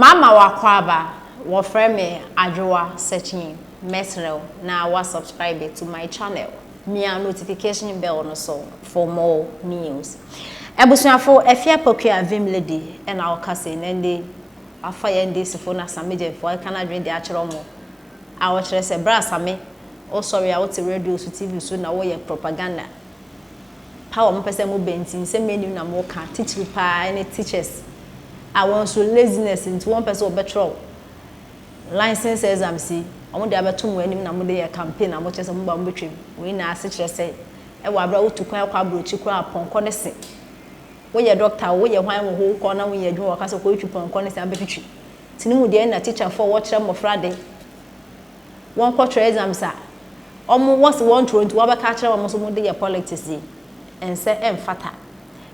Mama wakwaba wo frame me adwoa searching mesrel na wa subscribe to my channel mia notification bell no so for more news. Ebusuafo efia pokua vim lady e na okase nende afa ye NDC fo na Sammy Gyamfi kana dwen de akere mo a wo kire se bra Sammy o sorry a wo te radio so TV so na wo ye propaganda power mo pese mo bentin se menu na mo ka teacher pa any teachers I want so laziness into one person or better license exam see omo de abeto mo anim na mo de campaign na mo chese mo ba mo betwem we na ase kire se e wa bra wotu kwan kwa brochi kwa ponko ne se wo ye doctor wo ye hwan wo ho ko na wo ye adwuma ka se ko twu ponko ne se abetwitwi tinimu de na teacher for wo kire mo frade won ko try exam sa omo was want to wa ba ka kire mo so mo de ye politics yi ense emfata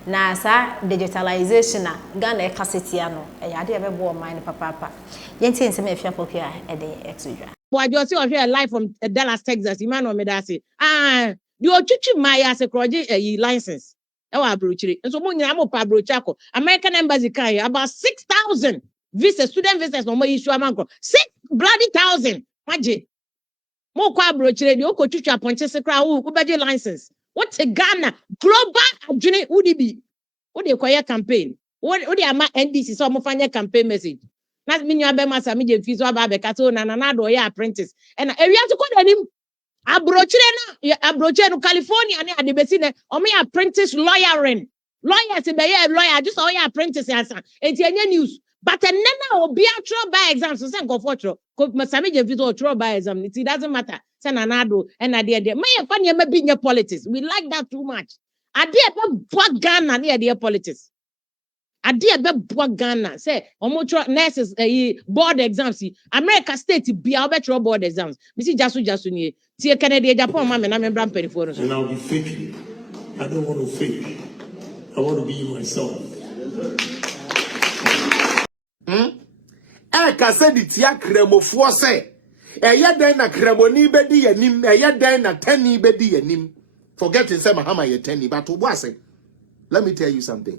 na sa digitalization na Ghana e kaseti ano e yade e bebo man papa yenti nsem efia pokua e de etudwa boy you see we live from Dallas Texas Emmanuel Medasi the ochuchu maya se kroje license e wa abrochire nso mo nyina mo pa abrochi akọ American embassy kai about 6,000 visa student visas no mo issue amanko 6,000 maje mo kwa abrochire the okochuchu aponche se kra wo beje license what a Ghana global adwene udibi wo de koye campaign wo de ama NDC so mo fanya campaign message na me nua be ma Sammy Gyamfi so aba be ka so na do ye apprentice and ewia to ko danim abrochire no California ne adebesi ne o me apprentice lawyers be ye lawyer just o ye apprentice asa enti enya news but enena obi atro by exams so say go for tro Sammy Gyamfi so tro by exam it doesn't matter say na do and na de me ye fa ne ma bi nye politics we like that too much ade e be boa Ghana ne de politics ade e be boa Ghana say omo tro nurses board exams America state bia obetro board exams me see jasu nie tie Kennedy Japan ma me na me bra perifo and I'll be faking. I don't want to fake. I want to be myself. Eka said the tia kremofo say eya den na kremoni bedi yanim eya den na tani bedi yanim forgetting say mahama ye tani but say let me tell you something.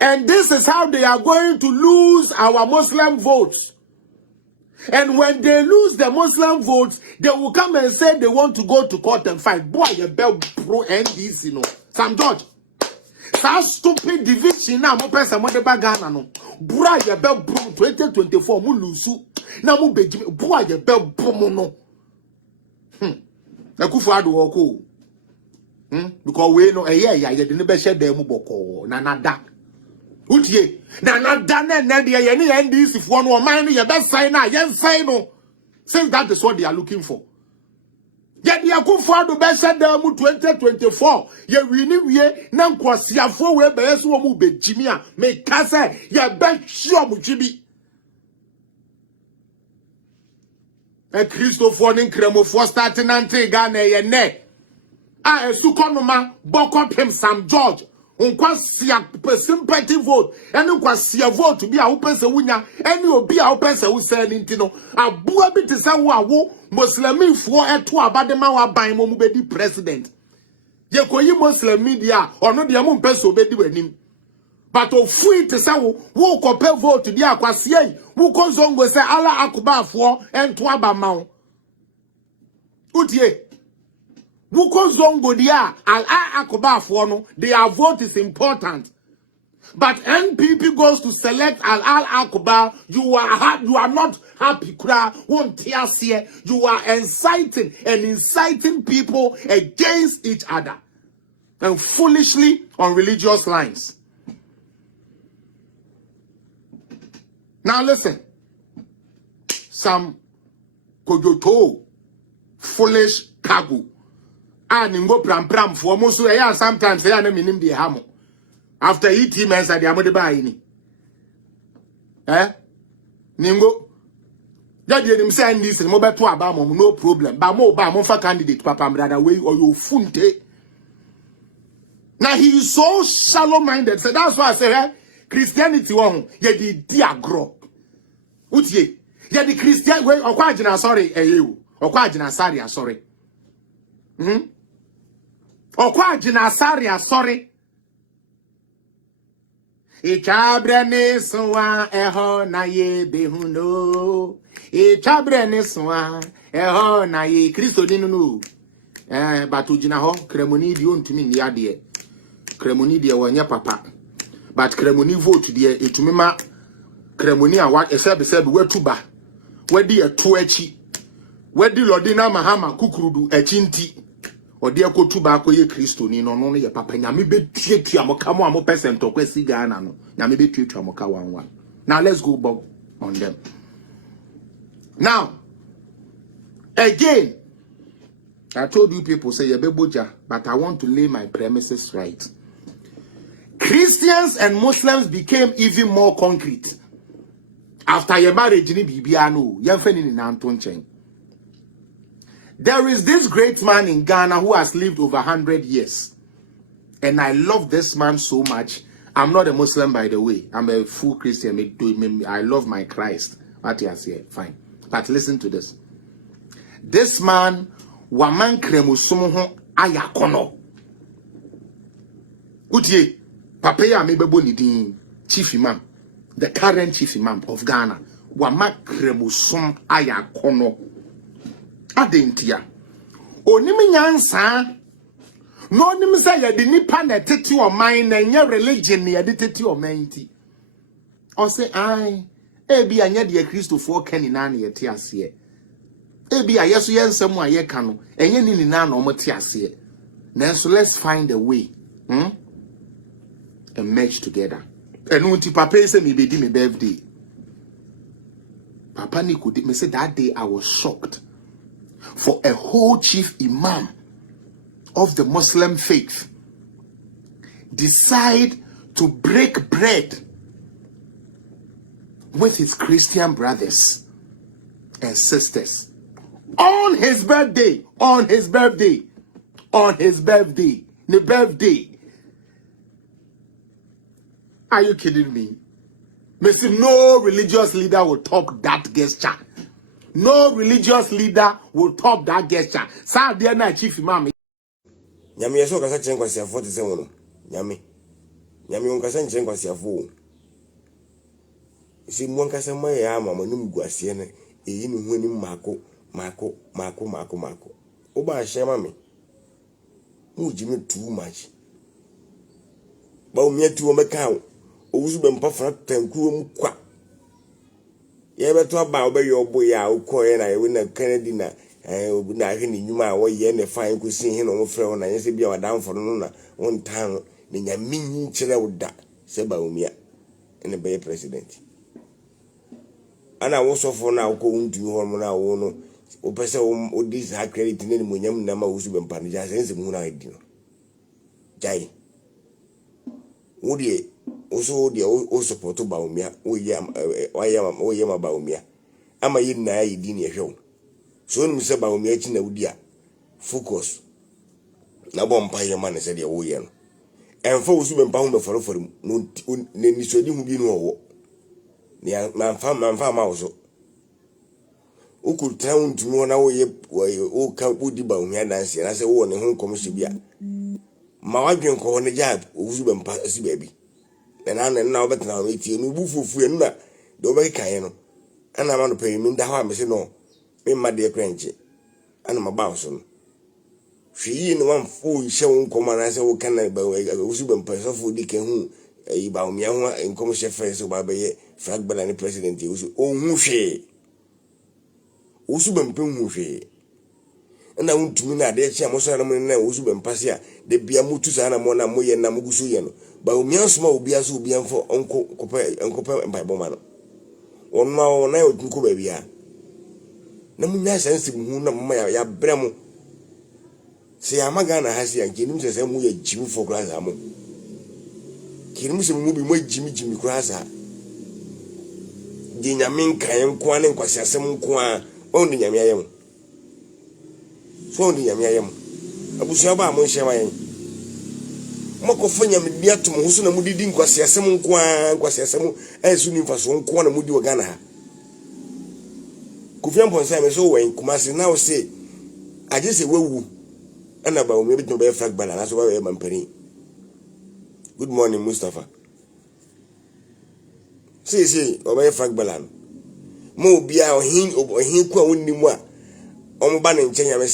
And this is how they are going to lose our Muslim votes. And when they lose the Muslim votes, they will come and say they want to go to court and fight. Boy, you bell pro NDC no. Sam George. That stupid division now mo person mo de bagana no. Boy, you bell pro 2024 mo lusu. Na mo beji boy you bell pro mo no. Na kufu adu woko. Because we know ya de ne be share dem boko na nada. Utie na dane na de ye ne NDC fo no man no ye be sign na ye sign no since that is what they are looking for. Ye de akufo do be share dem 2024 ye wini wie na nkwasiafo we be yeso wo mu begimi a me ka say ye be sure mu twibi e Christopher ni kremofo starting ante Ghana ye ne a esukonoma bokopem Sam George unkwasia sympathy vote and unkwasia vote bi a wopese wunya any obi a wopese wo say ni ntino aboa bi te say wo muslimifo eto abadema wa ban mo bedi president ye koyi muslim media ono de mo mpese obedi wanim but ofu te say wo kope vote di akwasia yi wo konzongo say ala akubafo ento abama utie Wukozongo dia al-Akobafo no their vote is important. But NPP goes to select al-Akoba, you are not happy, you are inciting people against each other and foolishly on religious lines. Now listen, some kojoto foolish kagu. Ningo pram for most sometimes they are na minim de hamo. After 18 months at the amode ba ini. Ningo. That you say this mo beto aba mo no problem. Ba mo fa candidate papa brother way or you funte. Now he is so shallow minded. So that's why I say Christianity won ye di diagro. Utie. Ye di Christian way okwa agina sorry eyewu. Okwa agina sorry sorry. Okwa jina saria sorry. Ichabrene soa eho na ye behuno. Ichabrene soa eho na ye Kristo dinu. But ujina ho kremoni di ontumi ni ade. Kremoni de wanya papa. But kremoni vote de etumima kremoni a wa esebe wetuba. Wedi eto achi. Wedi lodina mahama kukurudu echinti. Odi akotu ba akoye Kristo ni no ye papa nyame betuatua mokamo amo percent okwasi Ghana no nyame betuatua moka wanwa. Now let's go back on them. Now again, I told you people say yebeboja, but I want to lay my premises right. Christians and Muslims became even more concrete after your marriage ni bibia no yemfeni ni nantonchen. There is this great man in Ghana who has lived over 100 years. And I love this man so much. I'm not a Muslim, by the way. I'm a full Christian. I love my Christ. What you say? Fine. But listen to this. This man, waman kremusumo ayakono. Utie, papaya mebebo nidin, chief imam, the current chief imam of Ghana. Waman kremusum ayakono. Adentia. Onimi nyansa. No nim say ya de nipa na tete o man na nya religion na ya de tete o man ti. O say ai e bi anya de Kristofo kani na na ye te ase. E bi ayeso ye nsam a ye ka no enye ni na na o mo te ase. Nanso let's find a way and merge together. Enu nti papa say me be di me birthday. Papa ni could me say that day I was shocked for a whole chief imam of the Muslim faith decide to break bread with his Christian brothers and sisters on his birthday, the birthday. Are you kidding me? No religious leader will top that gesture. No religious leader will top that gesture. Sa dia na chief imam. Nyame yeso kasa chen kwasi afo te se wono. Nyame on kasa chen kwasi afo. Si mo kasa ma ya ama mo num guase ne eyi ni hu ni mako. O ba hye ma me. Mu ji me too much. Ba o mi tu o meka o. Owusu be mpa fra tanku mu kwa. Ye beto ba o be yo boya o ko ye na ye na Kennedy na na hwe ni nyuma a wo ye ne fan ko sin he no mo frɛ na ye se bia wadanfo no na won tan ne nyame nyi kire wo da se ba omia ene be president ana wo sofo na ko undumi ho mo na wo no o pese o dis ha credit ne mo nyam na ma wo su be mpa ne ja sense mu na edi no jai wo die o so die o support ba omia o ye ma ba omia ama yi na yi di ne hwe so nim se ba omi achi na wudi a focus na bompa ye man se de wo ye no emfa wo su be mpa ho be foroforum no ne nisodi hu bi no wo ne manfa ma wo so ukutra ntumi na wo ye o ka wudi ba omi adanse na se wo ne ho komhye bia ma wadwen ko ne jab wo su be mpa si ba bi na wo betena wo tie no bu fufu e no na do be kan no ana ma no pe mi nda ho a me se no me made krenche ana maba so no hwi no wan fo hye won koma na se wo kana ba wo su be mpa fo di ke hu yi ba omi ho enkom hye fe so ba be ye flag bala ni president wo su o hu hwe wo su be mpa hu hwe na untumi na de chia mo so na mo na wo su be mpa se a de bia mutu sa na mo na mo ye na mo gusu ye no ba omi asoma obi aso obi anfo onko kopa mpa boma no wonma na otunko ba bia na munya sense mu na mama ya bremu se ya magana hasi ya kinim se mu ya jimi for class amu kinim se mu bi mu jimi class a dinya min kan kwa ne kwasi asem kwa on dinya mi ayem so on dinya mi ayem abusu aba mo hye mayen mako fanya mi dia to mo so na mu didi kwasi asem kwa kwasi asem esu ni mfaso kwa na mu di ogana ha Kufiam ponsa me so wen kumasi now say I just say wewu ana ba o me bitu be flag bala na so ba e mampani. Good morning Mustafa. See, obey Frank Balan. Mo be our hin kwa woni mu a omo ba ne nchen ya me